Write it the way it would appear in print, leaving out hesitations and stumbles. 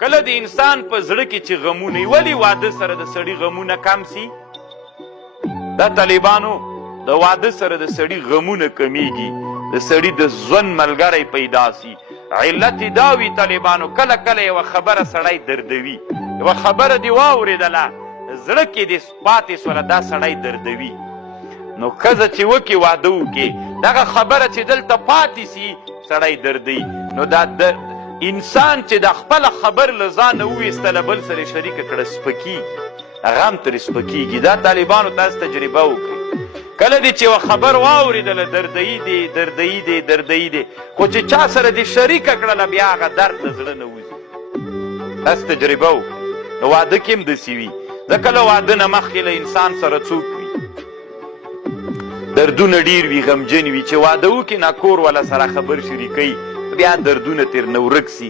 کله د انسان په زړه کې چې غمونه وي، ولې واده سره د سړي غمونه کم سي؟ دا طالبانو د واده سره د سړي غمونه کمیږي، د سړي د ژوند ملګری پیدا سي. علت دا وي طالبانو، کله کله یوه خبره سړی دردوي، یوه خبره دې واورېدله زړه کې دې پاتې سوله، دا سړی دردوي. نو ښځه چې وکړي واده وکړي، دغه خبره چې دلته پاتې سي سړی دردوي. نو دا انسان چې د خپله خبر له ځانه وویستله بل سره شریکه کړه سپکېږي، هغه هم ترې سپکېږي. دا طالبانو تاسو تجربه وکړئ. کله دې چې یوه خبر واورېدله دردوي دی دردوي دی دردوي دی، خو چې چا سره دې شریکه کړله بیا هغه درد د زړه نه وځي. تاسو تجربه وکړئ. نو واده کې هم داسې وي. ځکه له واده نه مخکې له انسان سره څوک وي، دردونه ډېر وي، غمجن وي. چې واده وکړي ناکور والا سره خبر شریکوي، بیا دردونه ترې نه ورک سي.